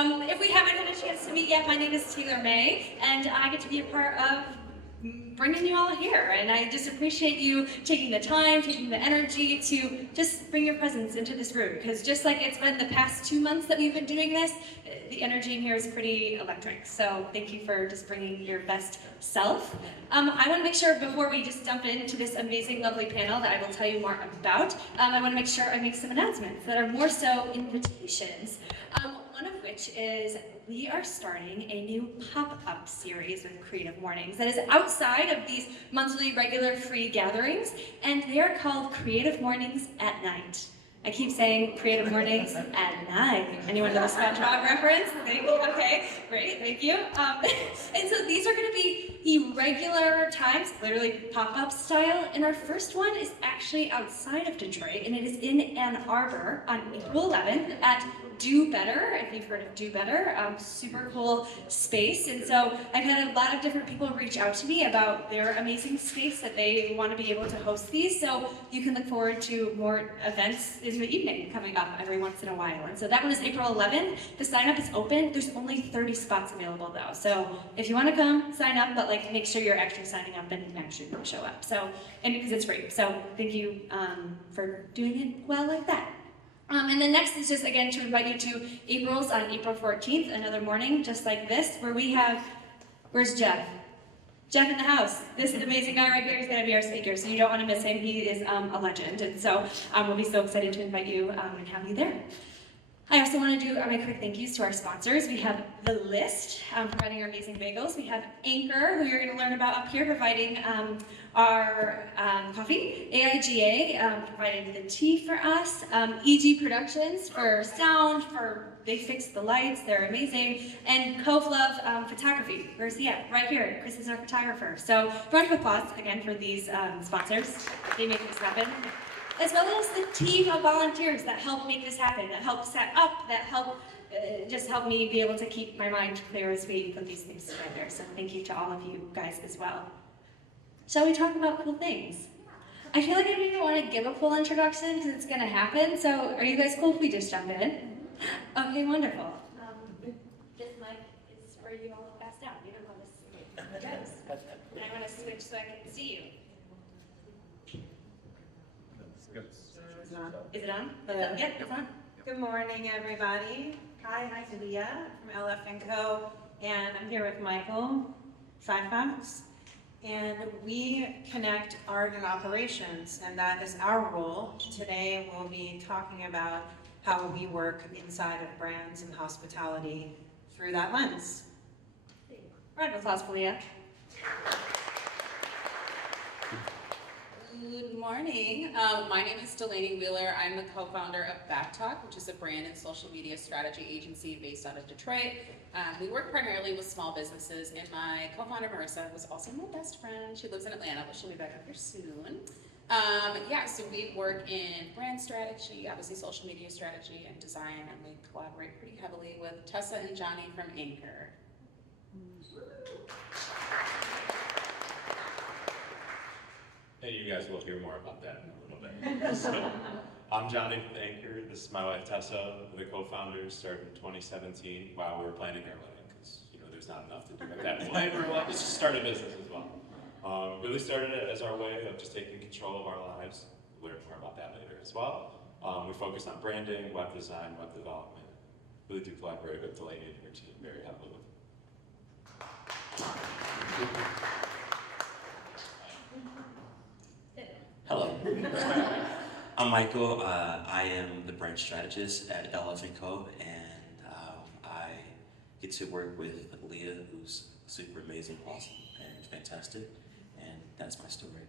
If we haven't had a chance to meet yet, my name is Taylor May, and I get to be a part of bringing you all here. And I just appreciate you taking the time, taking the energy to just bring your presence into this room. Because just like it's been the past 2 months that we've been doing this, the energy in here is pretty electric. So thank you for just bringing your best self. I want to make sure before we just jump into this amazing, lovely panel that I will tell you more about, I want to make sure I make some announcements that are more so invitations. One of which is we are starting a new pop-up series with Creative Mornings that is outside of these monthly regular free gatherings, and they are called Creative Mornings at Night. I keep saying Creative Mornings at night. Anyone know the SpongeBob reference? Okay, great, thank you. And so these are going to be irregular times, literally pop-up style, and our first one is actually outside of Detroit, and it is in Ann Arbor on April 11th at Do Better, if you've heard of Do Better, super cool space. And so I've had a lot of different people reach out to me about their amazing space that they want to be able to host these. So you can look forward to more events in the evening coming up every once in a while. And so that one is April 11th. The sign up is open. There's only 30 spots available though. So if you want to come, sign up, but like make sure you're actually signing up and actually show up. So, and because it's free. So thank you for doing it well like that. And then next is just, again, to invite you to April's on April 14th, another morning just like this, where we have, where's Jeff? Jeff in the house. This amazing guy right here is going to be our speaker, so you don't want to miss him. He is a legend, and so we'll be so excited to invite you and have you there. I also want to do my quick thank yous to our sponsors. We have The List, providing our amazing bagels. We have Anchor, who you're going to learn about up here, providing our coffee. AIGA, providing the tea for us. EG Productions for sound, they fix the lights, they're amazing. And Cove Love Photography. Where's he at? Right here. Chris is our photographer. So round of applause again for these sponsors. They make this happen. As well as the team of volunteers that help make this happen, that help set up, that help just help me be able to keep my mind clear as we put these things together. So thank you to all of you guys as well. Shall we talk about cool things? I feel like I don't even want to give a full introduction because it's going to happen. So are you guys cool if we just jump in? Okay, wonderful. This mic is for you all to pass down. You don't want to switch. And I want to switch so I can see you. Is it on? Yep, it's on. Good morning, everybody. Hi, I'm Leah from LF & Co. And I'm here with Michael, Syfax. And we connect art and operations, and that is our role. Today, we'll be talking about how we work inside of brands and hospitality through that lens. Round of applause for Leah. Good morning. My name is Delainie Wheeler. I'm the co-founder of Backtalk, which is a brand and social media strategy agency based out of Detroit. We work primarily with small businesses, and my co-founder Marissa was also my best friend. She lives in Atlanta, but she'll be back up here soon. So we work in brand strategy, obviously social media strategy and design, and we collaborate pretty heavily with Tessa and Johnny from Anchor. And you guys will hear more about that in a little bit. So, I'm Johnny with Anchor. This is my wife Tessa. The co-founders started in 2017 while we were planning our wedding, because there's not enough to do at that point. Let's just start a business as well. Really started it as our way of just taking control of our lives. We'll learn more about that later as well. We focus on branding, web design, web development. Really do collaborate with Delainie and her team very heavily. Hello, I'm Michael. I am the brand strategist at LF & Co. And I get to work with Leah, who's super amazing, awesome, and fantastic. And that's my story.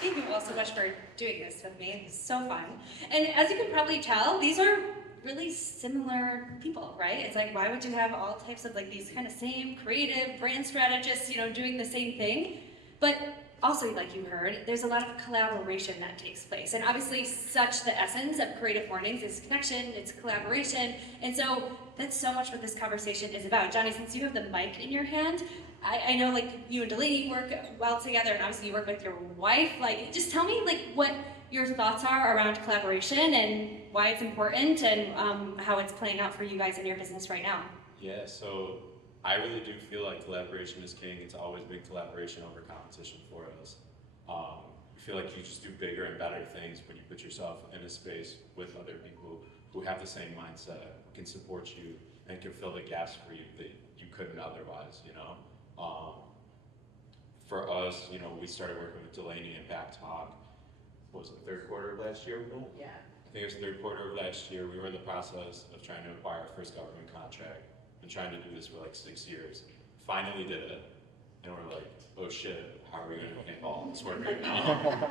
Thank you all so much for doing this with me. It's so fun. And as you can probably tell, these are really similar people, right? It's like, why would you have all types of like these kind of same creative brand strategists, doing the same thing? But also, like you heard, there's a lot of collaboration that takes place. And obviously, such the essence of Creative Mornings is connection, it's collaboration. And so that's so much what this conversation is about. Johnny, since you have the mic in your hand, I know like you and Delainie work well together, and obviously you work with your wife. Like, just tell me like what your thoughts are around collaboration and why it's important and how it's playing out for you guys in your business right now. Yeah, so I really do feel like collaboration is king. It's always been collaboration over competition for us. I feel like you just do bigger and better things when you put yourself in a space with other people who have the same mindset, can support you, and can fill the gaps for you that you couldn't otherwise, you know? For us, you know, we started working with Delainie and Back Talk. What was it, third quarter of last year? Yeah. I think it was third quarter of last year. We were in the process of trying to acquire our first government contract and trying to do this for like 6 years. Finally did it, and we're like, oh shit, how are we gonna make all this work right now?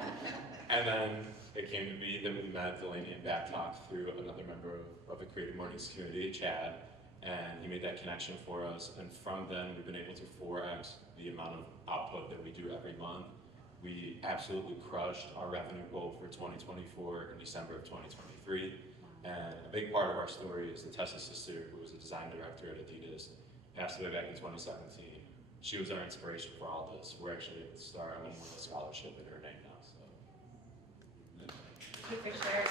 And then it came to be that we met Delainie and Back Talk through another member of the CreativeMornings community, Chad, and he made that connection for us. And from then, we've been able to 4x the amount of output that we do every month. We absolutely crushed our revenue goal for 2024 in December of 2023. And a big part of our story is that Tessa's sister, who was a design director at Adidas, passed away back in 2017. She was our inspiration for all this. We're actually able to start a memorial scholarship in her name now. So. Thank you for sharing.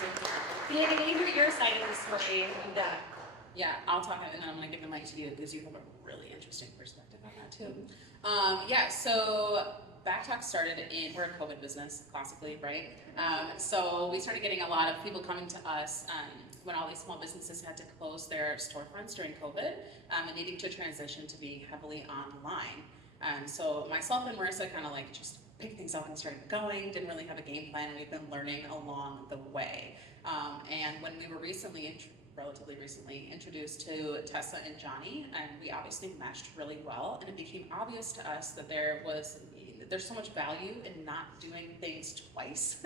Can you hear your side of the story of that? Yeah, I'll talk and then I'm gonna give the mic to you because you have a really interesting perspective on that too. Yeah, so Backtalk started we're a COVID business, classically, right? So we started getting a lot of people coming to us when all these small businesses had to close their storefronts during COVID and needing to transition to be heavily online. So myself and Marissa kind of like just picked things up and started going, didn't really have a game plan, and we've been learning along the way. And when we were relatively recently introduced to Tessa and Johnny, and we obviously meshed really well, and it became obvious to us that there's so much value in not doing things twice,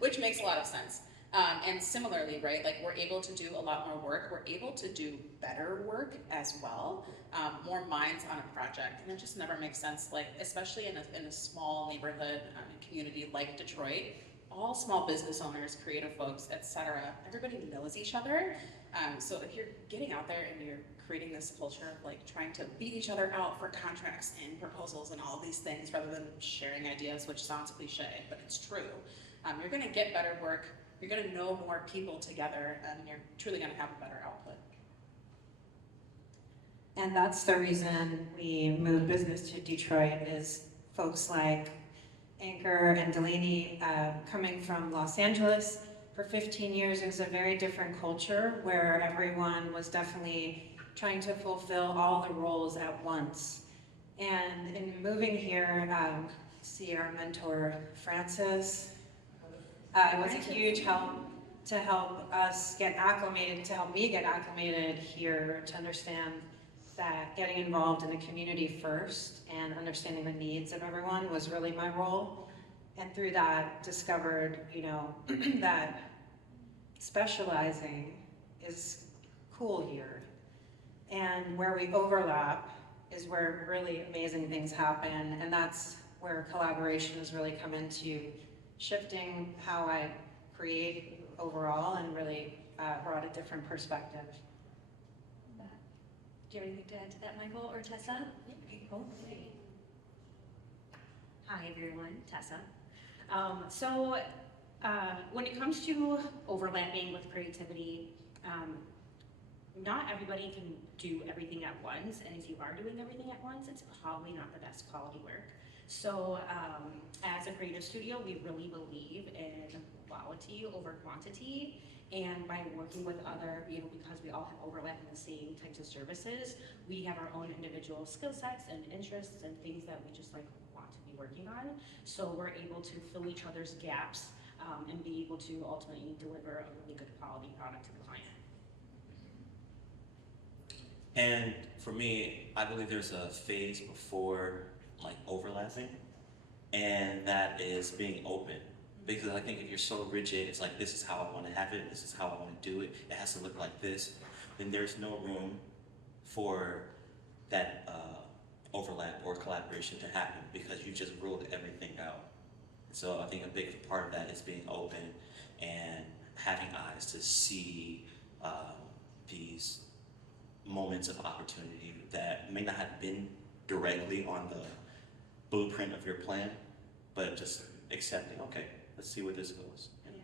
which makes a lot of sense. And similarly, right, like we're able to do a lot more work, we're able to do better work as well, more minds on a project, and it just never makes sense, like especially in a small neighborhood community like Detroit. All small business owners, creative folks, etc., everybody knows each other. So if you're getting out there and you're creating this culture of like trying to beat each other out for contracts and proposals and all these things rather than sharing ideas, which sounds cliche, but it's true, you're gonna get better work, you're gonna know more people together, and you're truly gonna have a better output. And that's the reason we moved business to Detroit, is folks like Anchor and Delainie coming from Los Angeles. For 15 years, it was a very different culture where everyone was definitely trying to fulfill all the roles at once. And in moving here, see our mentor, Francis, it was a huge help to help us get acclimated, to help me get acclimated here, to understand that getting involved in the community first and understanding the needs of everyone was really my role. And through that, discovered, you know, that specializing is cool here. And where we overlap is where really amazing things happen. And that's where collaboration has really come into shifting how I create overall, and really brought a different perspective. Do you have anything to add to that, Michael or Tessa? Cool. Hi everyone, Tessa. When it comes to overlapping with creativity, not everybody can do everything at once, and if you are doing everything at once, it's probably not the best quality work. So as a creative studio, we really believe in quality over quantity. And by working with other, because we all have overlap in the same types of services, we have our own individual skill sets and interests and things that we just like want to be working on. So we're able to fill each other's gaps and be able to ultimately deliver a really good quality product to the client. And for me, I believe there's a phase before like overlapping, and that is being open. Because I think if you're so rigid, it's like, this is how I want to have it, this is how I want to do it, it has to look like this, then there's no room for that overlap or collaboration to happen, because you just ruled everything out. So I think a big part of that is being open and having eyes to see these moments of opportunity that may not have been directly on the blueprint of your plan, but just accepting, okay, let's see where this goes. You know?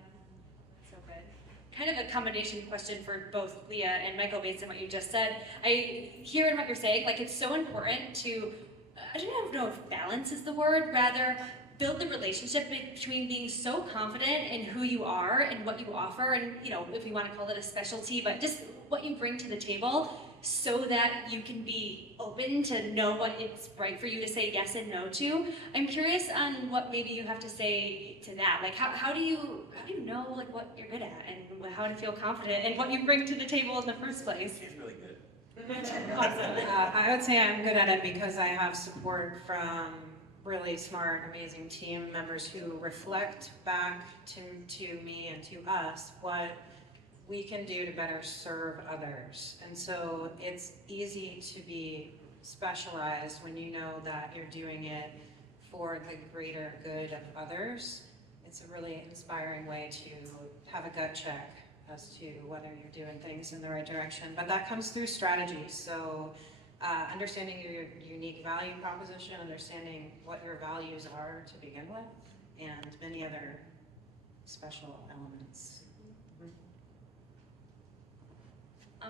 kind of a combination question for both Leah and Michael based on what you just said. I hear in what you're saying, like it's so important to, I don't know if balance is the word, rather build the relationship between being so confident in who you are and what you offer, and you know, if you want to call it a specialty, but just what you bring to the table, so that you can be open to know what it's right for you to say yes and no to. I'm curious on what maybe you have to say to that. Like how do you know like what you're good at and how to feel confident in what you bring to the table in the first place? She's really good. Awesome. I would say I'm good at it because I have support from really smart, amazing team members who reflect back to me and to us what we can do to better serve others. And so it's easy to be specialized when you know that you're doing it for the greater good of others. It's a really inspiring way to have a gut check as to whether you're doing things in the right direction. But that comes through strategy. So understanding your unique value proposition, understanding what your values are to begin with, and many other special elements.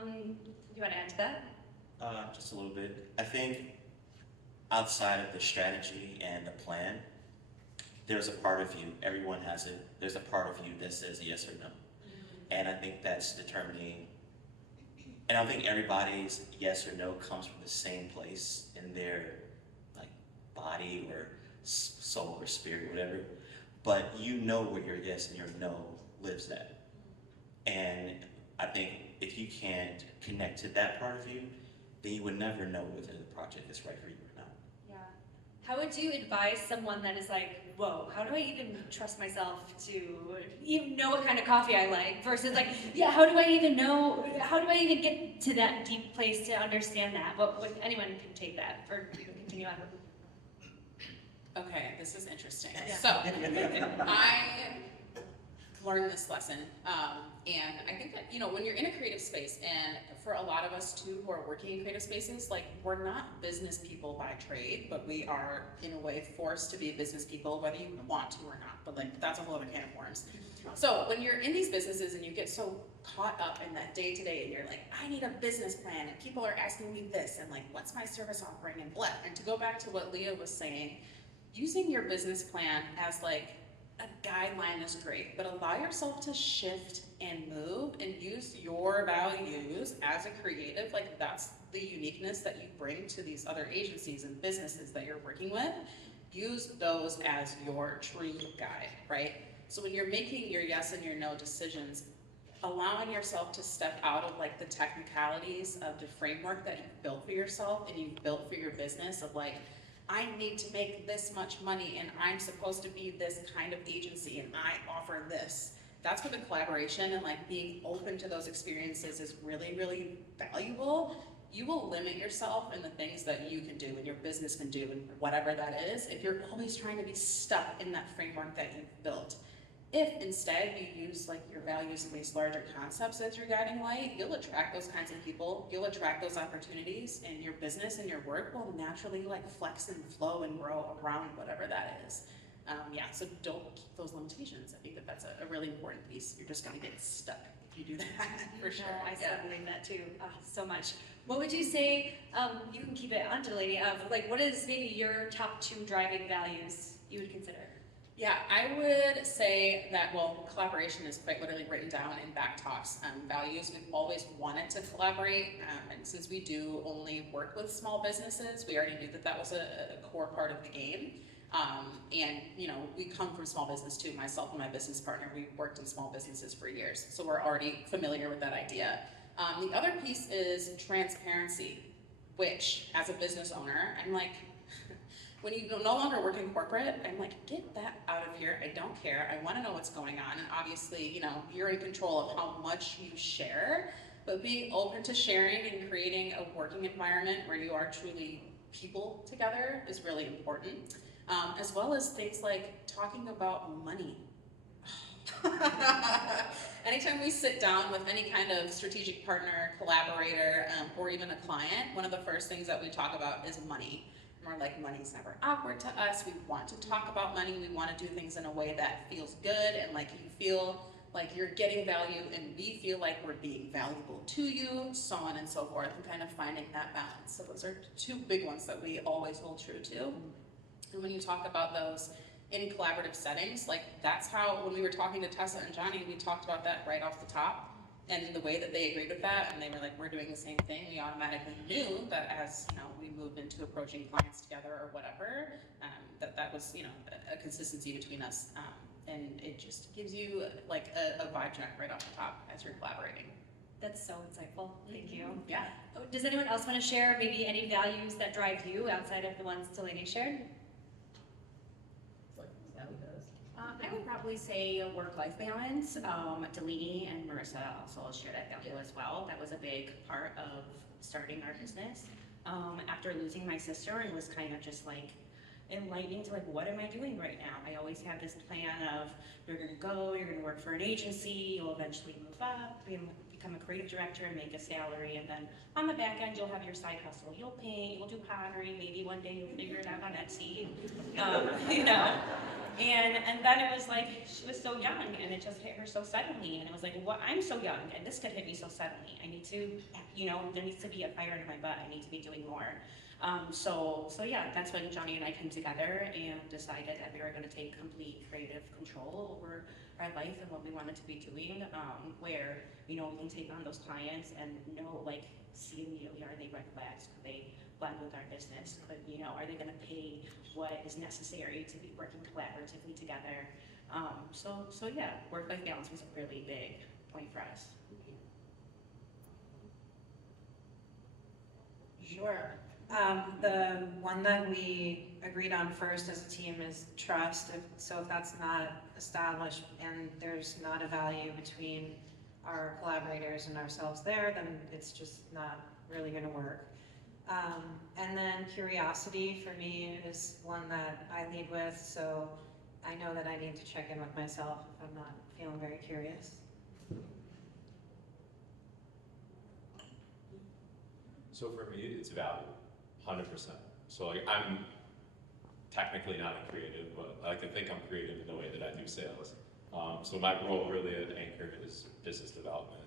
You want to add to that? Just a little bit. I think outside of the strategy and the plan, there's a part of you, everyone has it, there's a part of you that says yes or no. And I think that's determining, and I think everybody's yes or no comes from the same place in their like body or soul or spirit, whatever. But you know where your yes and your no lives at. And I think if you can't connect to that part of you, then you would never know whether the project is right for you or not. Yeah. How would you advise someone that is like, whoa, how do I even trust myself to even know what kind of coffee I like? Versus like, yeah, how do I even get to that deep place to understand that? What anyone can take that or continue on. Okay, this is interesting. Yeah. So, I learned this lesson, and I think that, you know, when you're in a creative space, and for a lot of us too who are working in creative spaces, like, we're not business people by trade, but we are, in a way, forced to be business people, whether you want to or not, but like, that's a whole other can of worms. So, when you're in these businesses and you get so caught up in that day to day, and you're like, I need a business plan, and people are asking me this, and like, what's my service offering, and blah. And to go back to what Leah was saying, using your business plan as like a guideline is great, but allow yourself to shift and move and use your values as a creative. Like, that's the uniqueness that you bring to these other agencies and businesses that you're working with. Use those as your true guide, right? So when you're making your yes and your no decisions, allowing yourself to step out of like the technicalities of the framework that you've built for yourself and you've built for your business of like, I need to make this much money and I'm supposed to be this kind of agency and I offer this. That's where the collaboration and like being open to those experiences is really, really valuable. You will limit yourself in the things that you can do and your business can do and whatever that is if you're always trying to be stuck in that framework that you've built. If instead you use like your values and these larger concepts as your guiding light, you'll attract those kinds of people, you'll attract those opportunities, and your business and your work will naturally like flex and flow and grow around whatever that is. Yeah, so don't keep those limitations. I think that that's a really important piece. You're just gonna get stuck if you do that, for sure. No, I so believe that too, so much. What would you say, you can keep it on Delainie, of like, what is maybe your top 2 driving values you would consider? Yeah, I would say that, well, collaboration is quite literally written down in back talks. Values, we've always wanted to collaborate, and since we do only work with small businesses, we already knew that that was a core part of the game. And, you know, we come from small business too. Myself and my business partner, we worked in small businesses for years, so we're already familiar with that idea. The other piece is transparency, which, as a business owner, I'm like, when you no longer work in corporate, I'm like, get that out of here. I don't care. I want to know what's going on. And obviously, you know, you're in control of how much you share, but being open to sharing and creating a working environment where you are truly people together is really important. As well as things like talking about money. Anytime we sit down with any kind of strategic partner, collaborator, or even a client, one of the first things that we talk about is money. We're like, money's never awkward to us. We want to talk about money. We want to do things in a way that feels good and like you feel like you're getting value and we feel like we're being valuable to you, so on and so forth, and kind of finding that balance. So those are two big ones that we always hold true to. And when you talk about those in collaborative settings, like that's how, when we were talking to Tessa and Johnny, we talked about that right off the top. And the way that they agreed with that, and they were like, we're doing the same thing, we automatically knew that as, you know, we moved into approaching clients together or whatever, that was, you know, a consistency between us. And it just gives you like a vibe check right off the top as you're collaborating. That's so insightful. Thank you. Yeah. Does anyone else want to share maybe any values that drive you outside of the ones Delainie shared? I would probably say work-life balance. Delainie and Marissa also share that value as well. That was a big part of starting our business. After losing my sister, it was kind of just like enlightening to like, what am I doing right now? I always had this plan of you're gonna work for an agency, you'll eventually move up, become a creative director and make a salary, and then on the back end you'll have your side hustle. You'll paint, you'll do pottery, maybe one day you'll figure it out on Etsy, you know. And then it was like, she was so young and it just hit her so suddenly, and it was like, well, I'm so young and this could hit me so suddenly. I need to, you know, there needs to be a fire in my butt. I need to be doing more. So yeah, that's when Johnny and I came together and decided that we were going to take complete creative control over our life and what we wanted to be doing, where, you know, we can take on those clients and know, like, see immediately, are they red flags? Could they blend with our business? But, you know, are they going to pay what is necessary to be working collaboratively together? So yeah, work-life balance was a really big point for us. Sure. The one that we agreed on first as a team is trust. So if that's not established and there's not a value between our collaborators and ourselves there, then it's just not really going to work. And then curiosity for me is one that I lead with, so I know that I need to check in with myself if I'm not feeling very curious. So for me, it's value, 100%. So like I'm technically not a creative, but I like to think I'm creative in the way that I do sales. So my role really at Anchor is business development.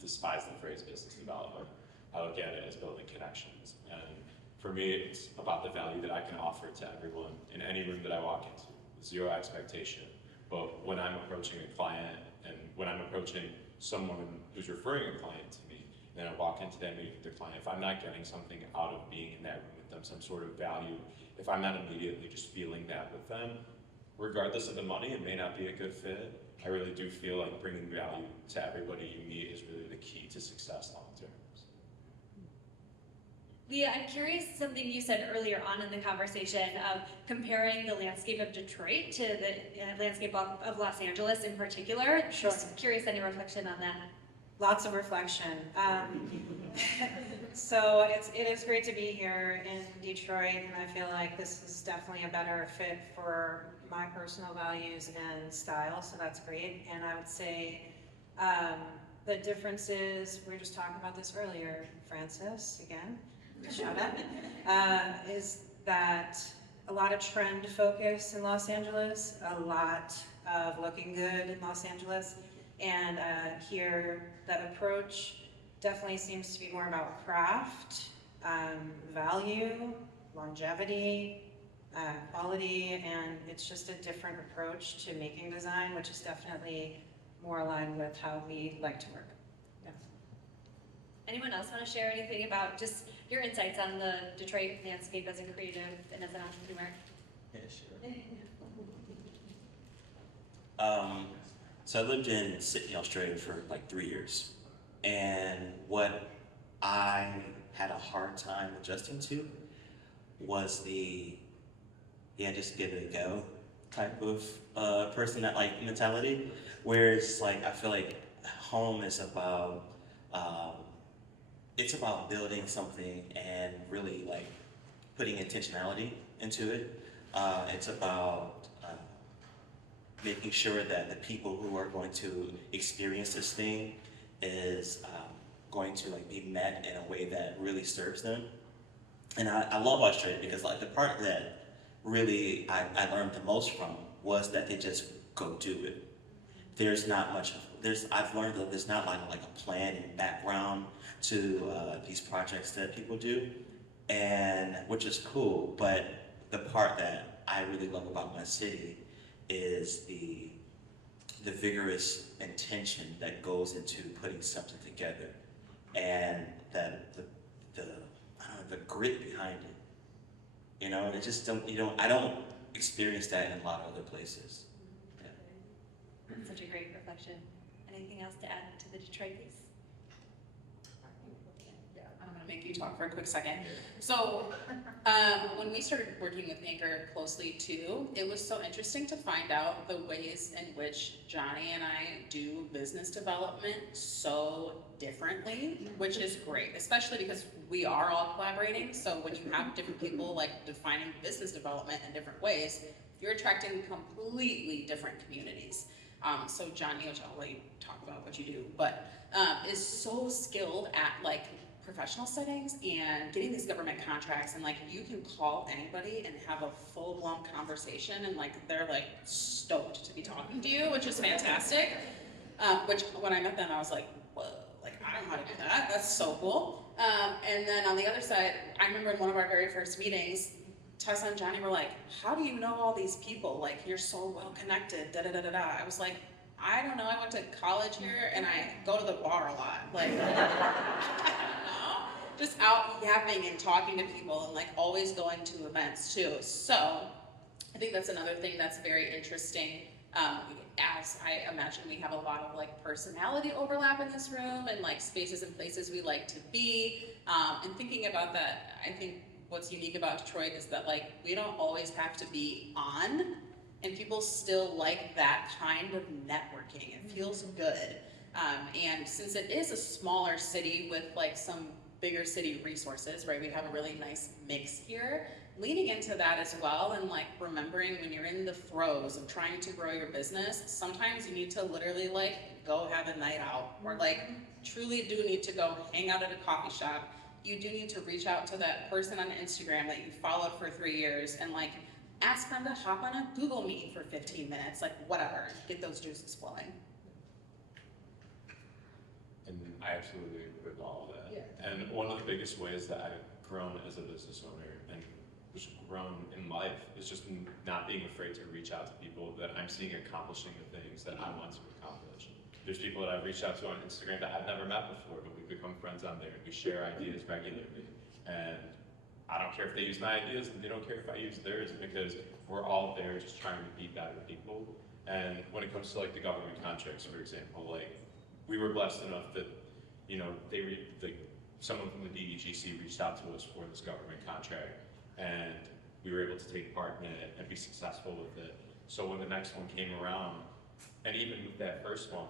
Despise the phrase business development. I look at it as building connections. And for me, it's about the value that I can offer to everyone in any room that I walk into. Zero expectation. But when I'm approaching a client and when I'm approaching someone who's referring a client to me, and then I walk into that meeting with the client, if I'm not getting something out of being in that room with them, some sort of value, if I'm not immediately just feeling that with them, regardless of the money, it may not be a good fit. I really do feel like bringing value to everybody you meet is really the key to success long term. Leah, I'm curious, something you said earlier on in the conversation of comparing the landscape of Detroit to the landscape of Los Angeles in particular. Sure. Just curious, any reflection on that? Lots of reflection. So it is great to be here in Detroit, and I feel like this is definitely a better fit for my personal values and style, so that's great. And I would say the differences, we were just talking about this earlier, Francis, again, shout out, is that a lot of trend focus in Los Angeles, a lot of looking good in Los Angeles, and here the approach definitely seems to be more about craft, value, longevity, quality, and it's just a different approach to making design, which is definitely more aligned with how we like to work. Yeah. Anyone else want to share anything about just your insights on the Detroit landscape as a creative and as an entrepreneur? Yeah, sure. So I lived in Sydney, Australia for like 3 years. And what I had a hard time adjusting to was just give it a go type of person, that like mentality. Whereas like, I feel like home is about, it's about building something and really like putting intentionality into it. It's about making sure that the people who are going to experience this thing is going to like be met in a way that really serves them. And I love Australia because like the part that really I learned the most from was that they just go do it. there's not much of, I've learned that there's not like a plan and background to these projects that people do, and which is cool, but the part that I really love about my city is the vigorous intention that goes into putting something together, and that the I don't know, the grit behind it. You know, it just I don't experience that in a lot of other places. Yeah. Such a great reflection. Anything else to add to the Detroit piece? I'm gonna make you talk for a quick second. So, when we started working with Anchor closely too, it was so interesting to find out the ways in which Johnny and I do business development so differently, which is great, especially because we are all collaborating. So when you have different people like defining business development in different ways, you're attracting completely different communities. So Johnny, which I'll let you talk about what you do, but is so skilled at like professional settings and getting these government contracts, and like you can call anybody and have a full-blown conversation, and like they're like stoked to be talking to you, which is fantastic. Which when I met them, I was like, whoa, like I don't know how to do that. That's so cool. And then on the other side, I remember in one of our very first meetings, Tessa and Johnny were like, how do you know all these people? Like, you're so well connected, da da da da da. I was like, I don't know, I went to college here and I go to the bar a lot. Like, I don't know. Just out yapping and talking to people and like always going to events too. So I think that's another thing that's very interesting. As I imagine we have a lot of like personality overlap in this room and like spaces and places we like to be. And thinking about that, I think what's unique about Detroit is that like we don't always have to be on, and people still like that kind of networking. It feels good. And since it is a smaller city with like some bigger city resources, right? We have a really nice mix here. Leaning into that as well, and like remembering when you're in the throes of trying to grow your business, sometimes you need to literally like go have a night out, or like truly do need to go hang out at a coffee shop. You do need to reach out to that person on Instagram that you followed for 3 years and like ask them to hop on a Google Meet for 15 minutes, like whatever, get those juices flowing. And I absolutely agree with all of that. Yeah. And one of the biggest ways that I've grown as a business owner and just grown in life is just not being afraid to reach out to people that I'm seeing accomplishing the things that I want to accomplish. There's people that I've reached out to on Instagram that I've never met before, but we've become friends on there and we share ideas regularly. And I don't care if they use my ideas and they don't care if I use theirs, because we're all there just trying to be better people. And when it comes to like the government contracts, for example, like we were blessed enough that, you know, someone from the DEGC reached out to us for this government contract, and we were able to take part in it and be successful with it. So when the next one came around, and even with that first one,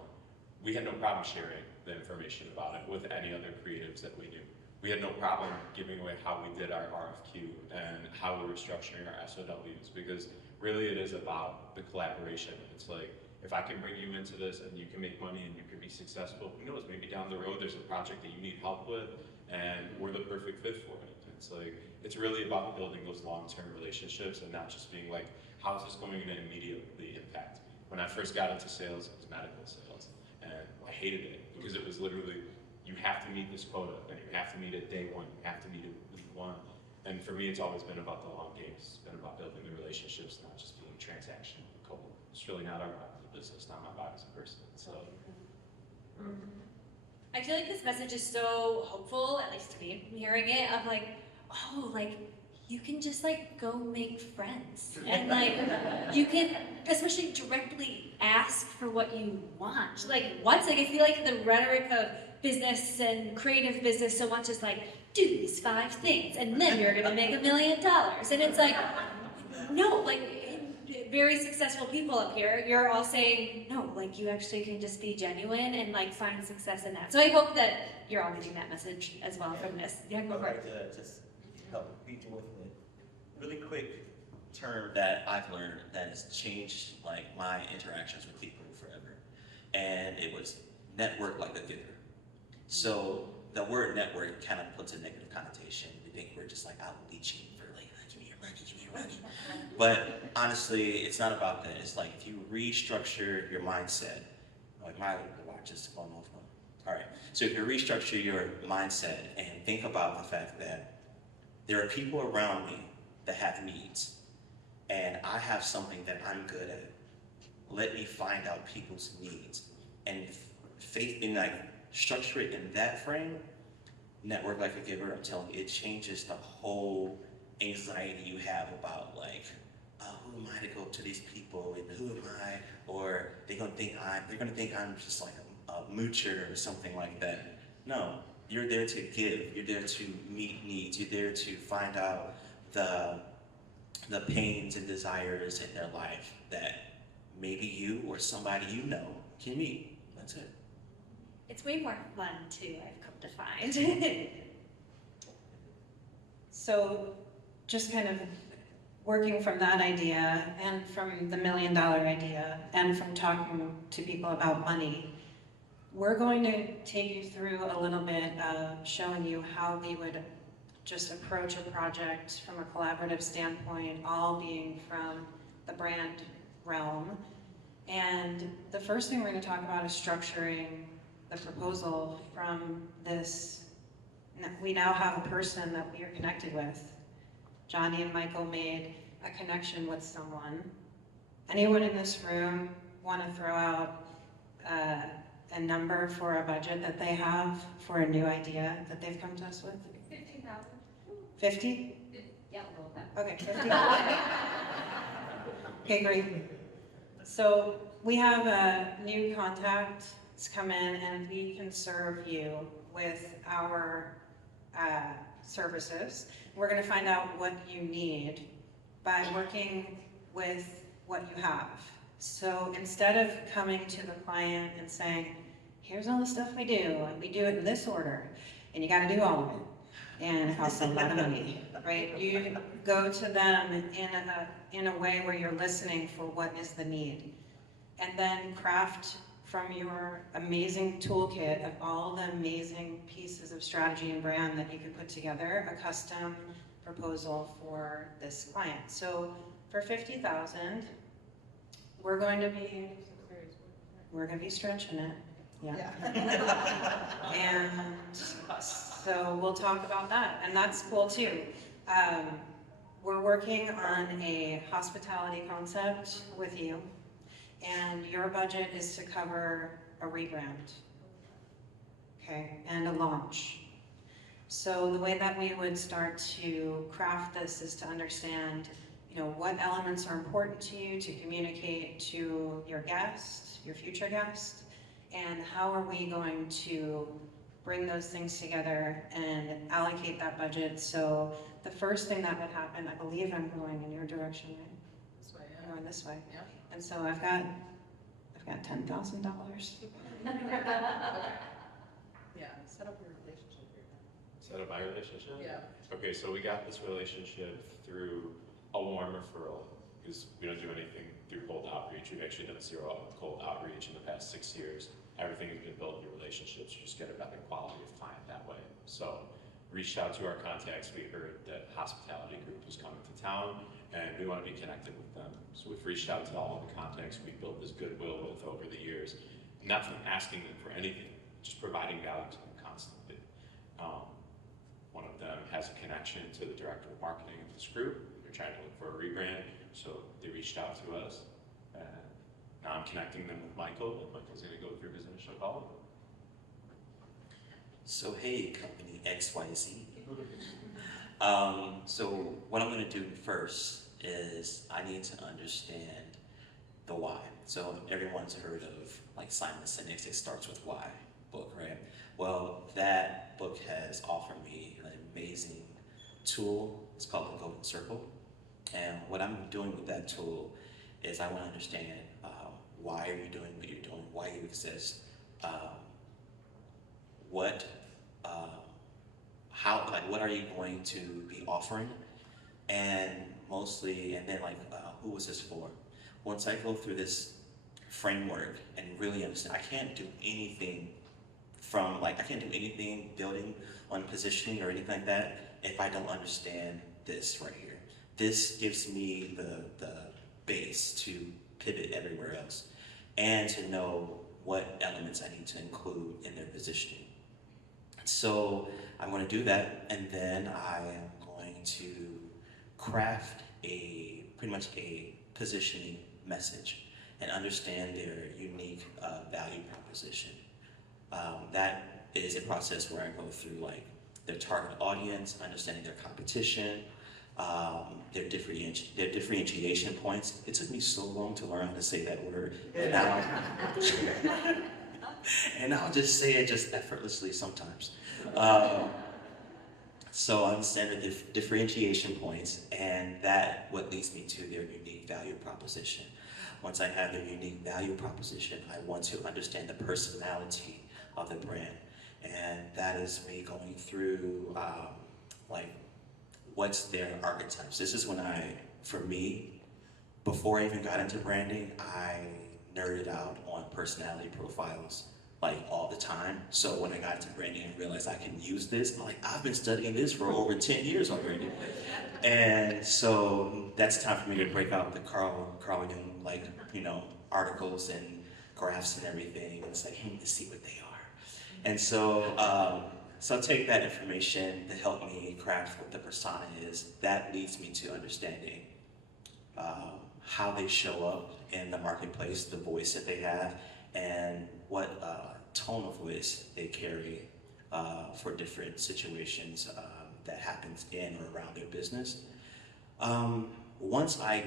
we had no problem sharing the information about it with any other creatives that we knew. We had no problem giving away how we did our RFQ and how we were structuring our SOWs, because really it is about the collaboration. It's like, if I can bring you into this and you can make money and you can be successful, who knows, maybe down the road there's a project that you need help with and we're the perfect fit for it. It's like, it's really about building those long-term relationships and not just being like, how is this going to immediately impact me? When I first got into sales, it was medical sales, and I hated it because it was literally, you have to meet this quota, and you have to meet it day one, you have to meet it week one. And for me, it's always been about the long game. It's been about building the relationships, not just being transactional and cold. It's really not our vibe as a business, not my vibe as a person. So. I feel like this message is so hopeful, at least to me, hearing it, of like, oh, like, you can just like go make friends. And like, you can, especially directly ask for what you want. Like, once, like, I feel like the rhetoric of business and creative business so much is like, do these 5 things, and then you're gonna make $1 million. And it's like, no, like, very successful people up here, you're all saying, no, like, you actually can just be genuine and like find success in that. So I hope that you're all getting that message as well from this. Yeah, go for it. I'd like to just help people with it. Really quick term that I've learned that has changed like my interactions with people forever. And it was network like a giver. So the word network kind of puts a negative connotation. We think we're just like out leeching for like, give me your money, give me your money. But honestly, it's not about that. It's like if you restructure your mindset Like my watch is going off. All right. So if you restructure your mindset and think about the fact that there are people around me that have needs, and I have something that I'm good at. Let me find out people's needs, and faith in like structure it in that frame. Network like a giver. I'm telling you, it changes the whole anxiety you have about like, who am I to go to these people, and who am I, or they're gonna think I'm just like a moocher or something like that. No, you're there to give. You're there to meet needs. You're there to find out the pains and desires in their life that maybe you or somebody you know can meet. That's it. It's way more fun too, I've come to find. So just kind of working from that idea and from the $1 million idea and from talking to people about money, we're going to take you through a little bit of showing you how we would just approach a project from a collaborative standpoint, all being from the brand realm. And the first thing we're going to talk about is structuring the proposal from this. We now have a person that we are connected with. Johnny and Michael made a connection with someone. Anyone in this room want to throw out a number for a budget that they have for a new idea that they've come to us with? 15,000. 50? Yeah, a little bit. Okay, 50. Okay, great. So we have a new contact that's come in, and we can serve you with our services. We're going to find out what you need by working with what you have. So instead of coming to the client and saying, here's all the stuff we do, and we do it in this order, and you got to do all of it, and it costs a lot of money, right? You go to them in a way where you're listening for what is the need, and then craft from your amazing toolkit of all the amazing pieces of strategy and brand that you can put together, a custom proposal for this client. So for 50,000, we're going to be stretching it. Yeah. And so we'll talk about that, and that's cool too. We're working on a hospitality concept with you, and your budget is to cover a rebrand, okay, and a launch. So the way that we would start to craft this is to understand, what elements are important to you to communicate to your guest, your future guest, and how are we going to bring those things together and allocate that budget. So the first thing that would happen, I believe I'm going in your direction, right? This way, I'm going this way. Yeah. And so I've got $10,000. Yeah, set up your relationship here. Set up my relationship? Yeah. Okay, so we got this relationship through a warm referral, because we don't do anything through cold outreach. We've actually done zero cold outreach in the past 6 years. Everything has been built through relationships. You just get a better quality of client that way. So reached out to our contacts. We heard that hospitality group was coming to town, and we want to be connected with them. So we've reached out to all of the contacts we built this goodwill with over the years. Not from asking them for anything, just providing value to them constantly. One of them has a connection to the director of marketing of this group. They're trying to look for a rebrand, so they reached out to us. Now I'm connecting them with Michael, and Michael's going to go through his initial call. So hey, company XYZ. So what I'm going to do first is I need to understand the why. So everyone's heard of like Simon Sinek's It Starts With Why book, right? Well, that book has offered me an amazing tool. It's called the Golden Circle. And what I'm doing with that tool is I want to understand why are you doing what you're doing, why you exist, what are you going to be offering, and mostly, and then who is this for? Once I go through this framework and really understand, I can't do anything building on positioning or anything like that if I don't understand this right here. This gives me the base to pivot everywhere else, and to know what elements I need to include in their positioning. So I'm going to do that, and then I am going to craft pretty much a positioning message and understand their unique value proposition. That is a process where I go through like their target audience, understanding their competition, their differentiation points. It took me so long to learn how to say that word, and now, and I'll just say it just effortlessly sometimes. So I understand the differentiation points, and that what leads me to their unique value proposition. Once I have their unique value proposition, I want to understand the personality of the brand, and that is me going through like what's their archetypes. This is when for me, before I even got into branding, I nerded out on personality profiles like all the time. So when I got into branding and realized I can use this, I'm like, I've been studying this for over 10 years already. And so that's time for me to break out the Carl Jung, like, articles and graphs and everything. And it's like, let's see what they are. And so, so take that information to help me craft what the persona is. That leads me to understanding how they show up in the marketplace, the voice that they have, and what tone of voice they carry for different situations that happens in or around their business. Once I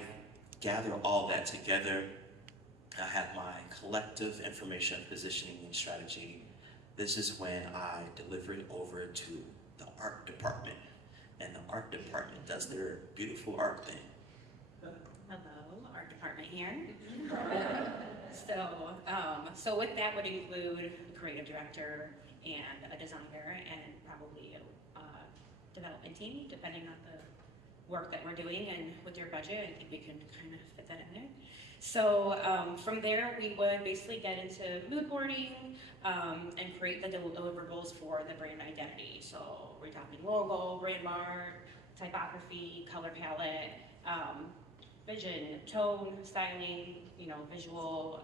gather all that together, I have my collective information positioning and strategy. This is when I deliver it over to the art department, and the art department does their beautiful art thing. Hello, art department here. So with that would include a creative director and a designer and probably a development team, depending on the work that we're doing and with your budget. I think we can kind of fit that in there. So from there, we would basically get into mood boarding and create the deliverables for the brand identity. So we're talking logo, brand mark, typography, color palette, vision, tone, styling, visual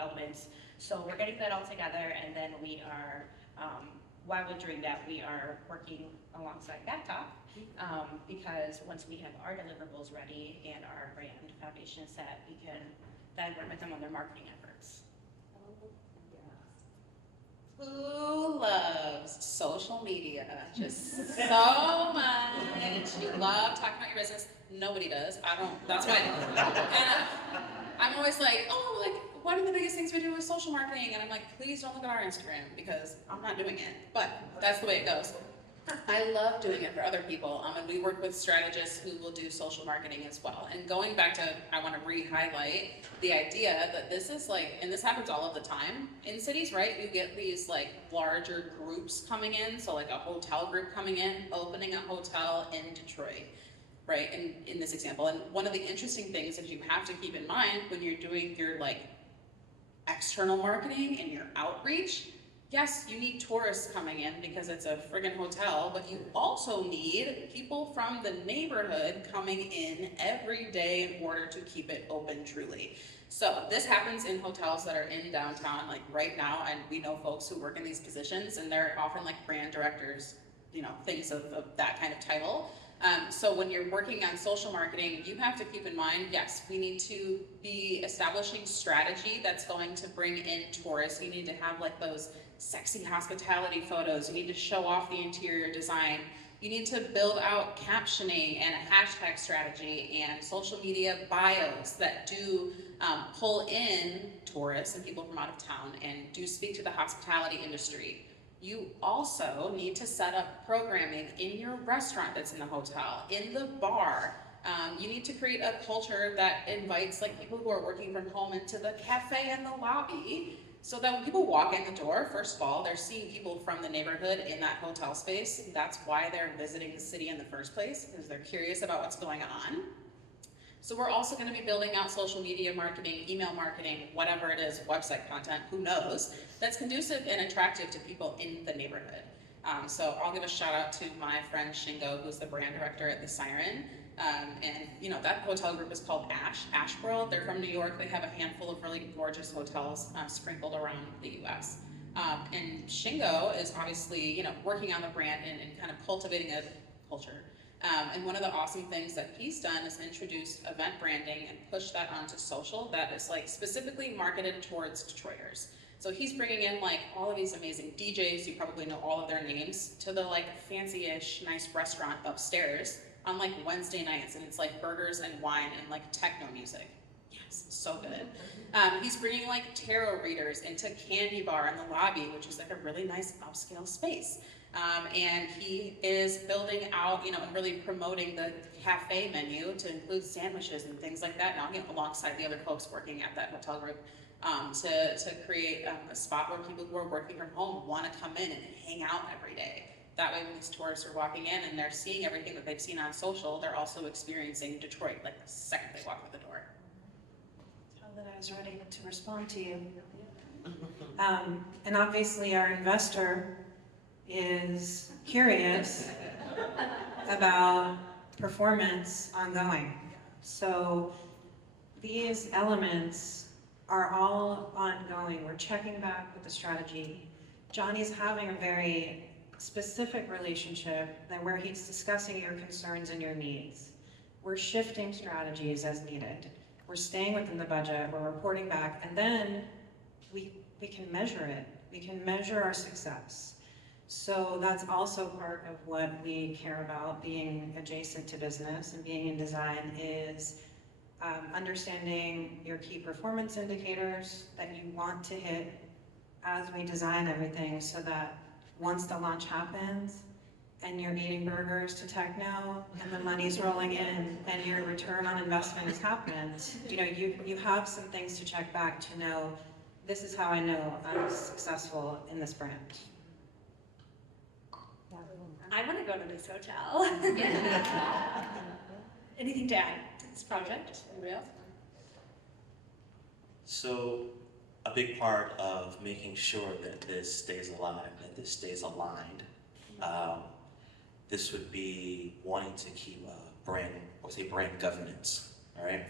elements. So we're getting that all together, and then we are, while we're doing that, we are working alongside Backtalk, because once we have our deliverables ready and our brand foundation set, we can then work with them on their marketing efforts. Who loves social media just so much? You love talking about your business. Nobody does. I don't. That's why. And I'm always like, what are the biggest things we do with social marketing? And I'm like, please don't look at our Instagram because I'm not doing it. But that's the way it goes. I love doing it for other people. And we work with strategists who will do social marketing as well. And going back to, I want to re-highlight the idea that this is like, and this happens all of the time in cities, right? You get these like larger groups coming in. So like a hotel group coming in, opening a hotel in Detroit, right? In this example. And one of the interesting things that you have to keep in mind when you're doing your like external marketing and your outreach, yes, you need tourists coming in because it's a friggin' hotel, but you also need people from the neighborhood coming in every day in order to keep it open truly. So this happens in hotels that are in downtown, like right now, and we know folks who work in these positions, and they're often like brand directors, things of that kind of title. So when you're working on social marketing, you have to keep in mind, yes, we need to be establishing strategy that's going to bring in tourists. You need to have like those sexy hospitality photos. You need to show off the interior design. You need to build out captioning and a hashtag strategy and social media bios that do pull in tourists and people from out of town and do speak to the hospitality industry. You also need to set up programming in your restaurant that's in the hotel, in the bar. You need to create a culture that invites like people who are working from home into the cafe and the lobby, so that when people walk in the door, first of all, they're seeing people from the neighborhood in that hotel space. That's why they're visiting the city in the first place, because they're curious about what's going on. So we're also going to be building out social media marketing, email marketing, whatever it is, website content, who knows, that's conducive and attractive to people in the neighborhood. So I'll give a shout out to my friend Shingo, who's the brand director at the Siren. And you know, that hotel group is called Ash World. They're from New York. They have a handful of really gorgeous hotels sprinkled around the US. And Shingo is obviously, you know, working on the brand and kind of cultivating a culture. And one of the awesome things that he's done is introduce event branding and push that onto social that is like specifically marketed towards Detroiters. So he's bringing in like all of these amazing DJs, you probably know all of their names, to the like fancy-ish, nice restaurant upstairs on like Wednesday nights, and it's like burgers and wine and like techno music. Yes, so good. He's bringing like tarot readers into Candy Bar in the lobby, which is like a really nice upscale space. And he is building out, you know, and really promoting the cafe menu to include sandwiches and things like that now, you know, alongside the other folks working at that hotel group, to create a spot where people who are working from home want to come in and hang out every day. That way when these tourists are walking in and they're seeing everything that they've seen on social, they're also experiencing Detroit like the second they walk through the door. Tell that I was ready to respond to you. And obviously our investor is curious about performance ongoing. So these elements are all ongoing. We're checking back with the strategy. Johnny's having a very specific relationship that where he's discussing your concerns and your needs. We're shifting strategies as needed. We're staying within the budget, we're reporting back, and then we can measure it. We can measure our success. So that's also part of what we care about being adjacent to business and being in design is understanding your key performance indicators that you want to hit as we design everything so that once the launch happens and you're eating burgers to techno and the money's rolling in and your return on investment has happened, you know, you have some things to check back to know this is how I know I'm successful in this brand. I want to go to this hotel. Anything to add to this project? Anybody else? So a big part of making sure that this stays alive, that this stays aligned, this would be wanting to keep brand, I would say brand governance, all right?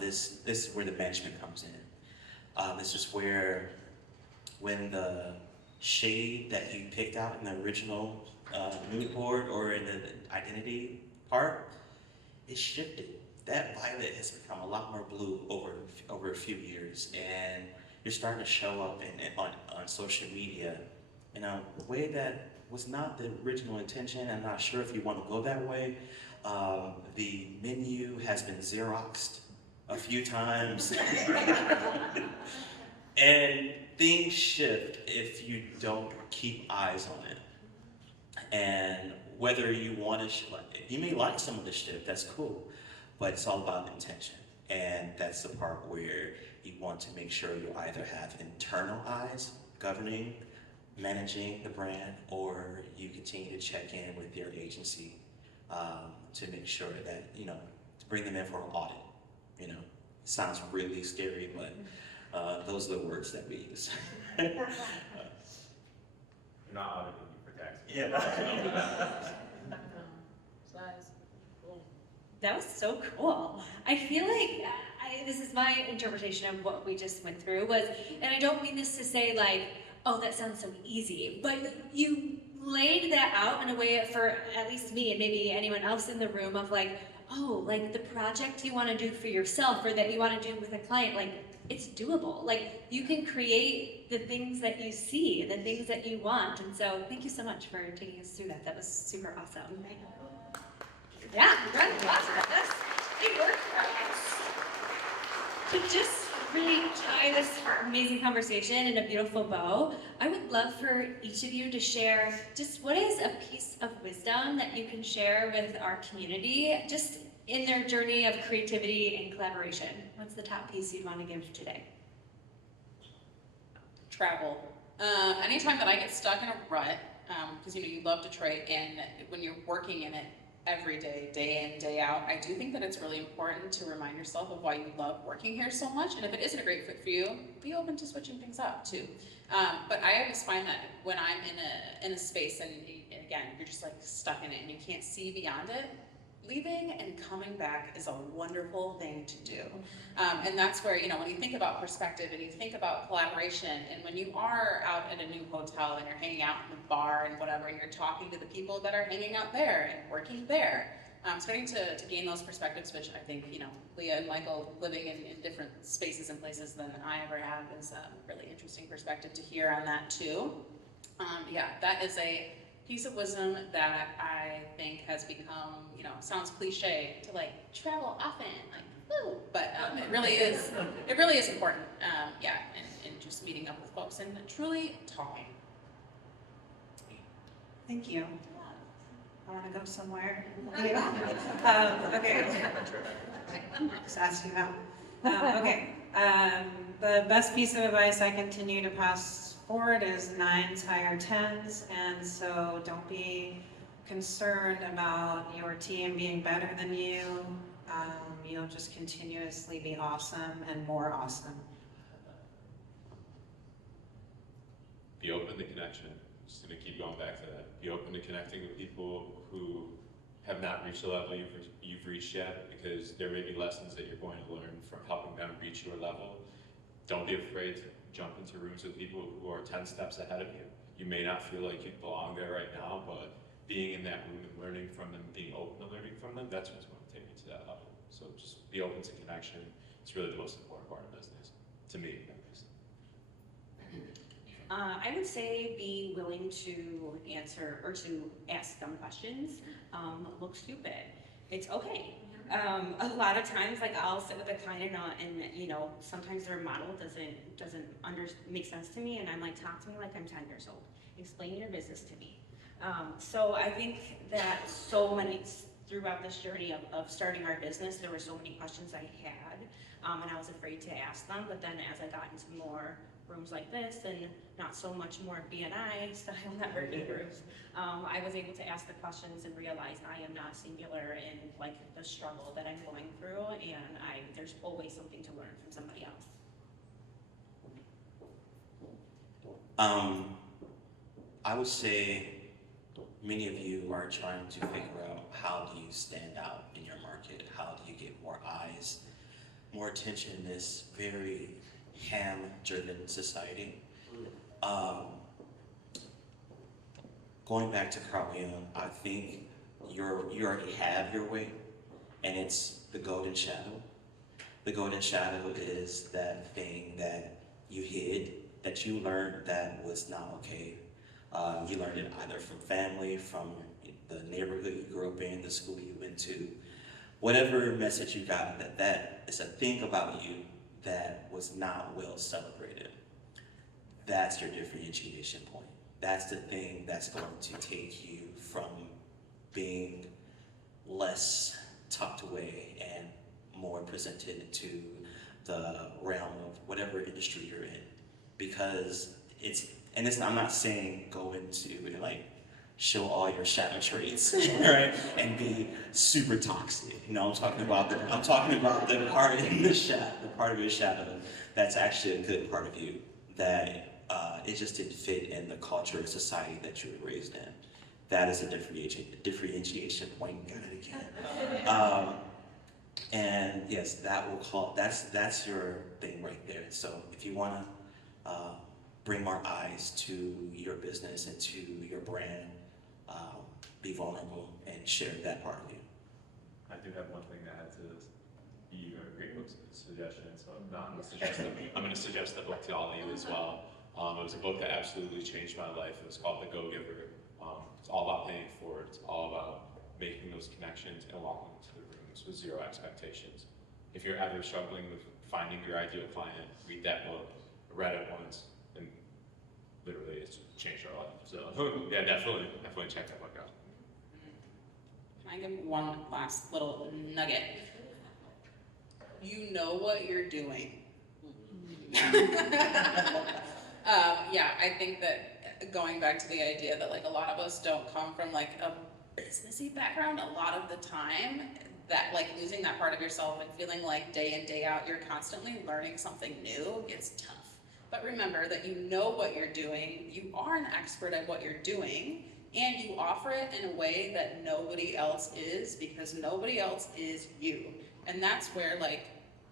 This is where the management comes in. This is where when the shade that you picked out in the original mood board or in the identity part, it shifted. That violet has become a lot more blue over a few years, and you're starting to show up on social media in a way that was not the original intention. I'm not sure if you want to go that way. The menu has been Xeroxed a few times. And things shift if you don't keep eyes on it. And whether you want to, you may like some of the shift, that's cool, but it's all about intention. And that's the part where you want to make sure you either have internal eyes governing, managing the brand, or you continue to check in with your agency to make sure that, you know, to bring them in for an audit. You know, it sounds really scary, but those are the words that we use. You're not auditing you for taxes. Yeah. That was so cool. I feel like this is my interpretation of what we just went through was, and I don't mean this to say like, oh, that sounds so easy, but you laid that out in a way for at least me and maybe anyone else in the room of like, oh, like the project you want to do for yourself or that you want to do with a client, like it's doable. Like you can create the things that you see, the things that you want. And so thank you so much for taking us through that. That was super awesome. Yeah, round of applause for this. Big work for us. To just really tie this amazing conversation in a beautiful bow, I would love for each of you to share just what is a piece of wisdom that you can share with our community, just in their journey of creativity and collaboration. What's the top piece you'd want to give today? Travel. Anytime that I get stuck in a rut, because you know you love Detroit, and when you're working in it every day, day in, day out, I do think that it's really important to remind yourself of why you love working here so much, and if it isn't a great fit for you, be open to switching things up too. But I always find that when I'm in a space, and again, you're just like stuck in it and you can't see beyond it, leaving and coming back is a wonderful thing to do. And that's where, when you think about perspective and you think about collaboration, and when you are out at a new hotel and you're hanging out in the bar and whatever, and you're talking to the people that are hanging out there and working there, starting to gain those perspectives, which I think, Leah and Michael living in different spaces and places than I ever have is a really interesting perspective to hear on that too. Yeah, that is a piece of wisdom that I think has become, sounds cliche to like travel often, like woo, but it really is important. Yeah, and just meeting up with folks and truly talking. Thank you. I want to go somewhere. Okay. Just ask you out. Okay. The best piece of advice I continue to pass forward is 9s hire 10s, and so don't be concerned about your team being better than you. You'll just continuously be awesome and more awesome. Be open to connection. Just gonna keep going back to that. Be open to connecting with people who have not reached the level you've reached yet, because there may be lessons that you're going to learn from helping them reach your level. Don't be afraid to jump into rooms with people who are 10 steps ahead of you. You may not feel like you belong there right now, but being in that room and learning from them, being open to learning from them, that's what's going to take you to that level. So just be open to connection. It's really the most important part of business, to me at least. I would say be willing to answer or to ask them questions. Look stupid. It's okay. A lot of times, like I'll sit with a client and sometimes their model doesn't make sense to me, and I'm like, talk to me like I'm 10 years old. Explain your business to me. So I think that throughout this journey of starting our business, there were so many questions I had, and I was afraid to ask them. But then as I got into more rooms like this and not so much more BNI style networking groups, I was able to ask the questions and realize I am not singular in like the struggle that I'm going through, and there's always something to learn from somebody else. I would say many of you are trying to figure out how do you stand out in your market, how do you get more eyes, more attention in this very ham-driven society. Going back to Carleon, I think you already have your way, and it's the golden shadow. The golden shadow is that thing that you hid, that you learned that was not okay. You learned it either from family, from the neighborhood you grew up in, the school you went to, whatever message you got, that is a thing about you that was not well celebrated. That's your differentiation point. That's the thing that's going to take you from being less tucked away and more presented to the realm of whatever industry you're in. Because I'm not saying go into and like show all your shadow traits, right? And be super toxic. I'm talking about the part in the shadow, the part of your shadow that's actually a good part of you, that it just didn't fit in the culture of society that you were raised in. That is a differentiation point. Got it again. And yes, that's your thing right there. So if you want to bring more eyes to your business and to your brand, be vulnerable and share that part of you. I do have one thing to add to this. You have a great book suggestion, so I'm going to suggest the book to all of you as well. It was a book that absolutely changed my life. It was called The Go-Giver. It's all about paying it forward. It's all about making those connections and walking into the rooms with zero expectations. If you're ever struggling with finding your ideal client, read that book. I read it once, and literally it's changed our life. So yeah, definitely check that book out. Can I give one last little nugget? You know what you're doing. Yeah, I think that going back to the idea that like a lot of us don't come from like a businessy background, a lot of the time that like losing that part of yourself and feeling like day in, day out, you're constantly learning something new, it's tough. But remember that you know what you're doing, you are an expert at what you're doing, and you offer it in a way that nobody else is, because nobody else is you. And that's where, like,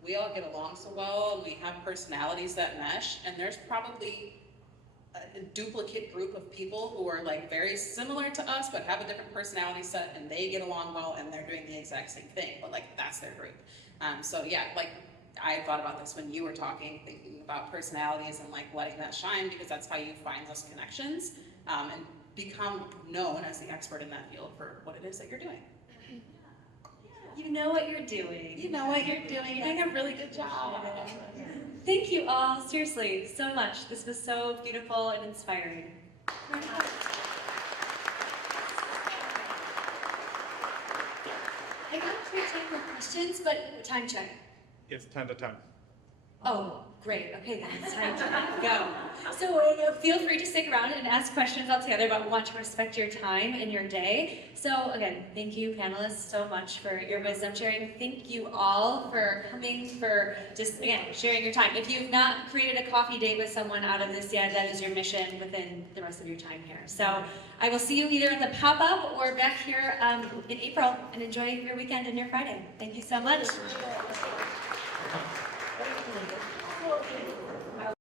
we all get along so well, and we have personalities that mesh, and there's probably a duplicate group of people who are like very similar to us but have a different personality set, and they get along well and they're doing the exact same thing, but like that's their group. So yeah, like I thought about this when you were talking, thinking about personalities and like letting that shine, because that's how you find those connections and become known as the expert in that field for what it is that you're doing. You know what you're doing. You know what you're doing. You're doing a really good job. Thank you all, seriously, so much. This was so beautiful and inspiring. I got free time for questions, but time check. It's 10 to 10. Oh, great. Okay, then it's time to go. So feel free to stick around and ask questions altogether, but we want to respect your time and your day. So again, thank you panelists so much for your wisdom sharing. Thank you all for coming, for just, again, sharing your time. If you've not created a coffee date with someone out of this yet, that is your mission within the rest of your time here. So I will see you either at the pop-up or back here in April, and enjoy your weekend and your Friday. Thank you so much.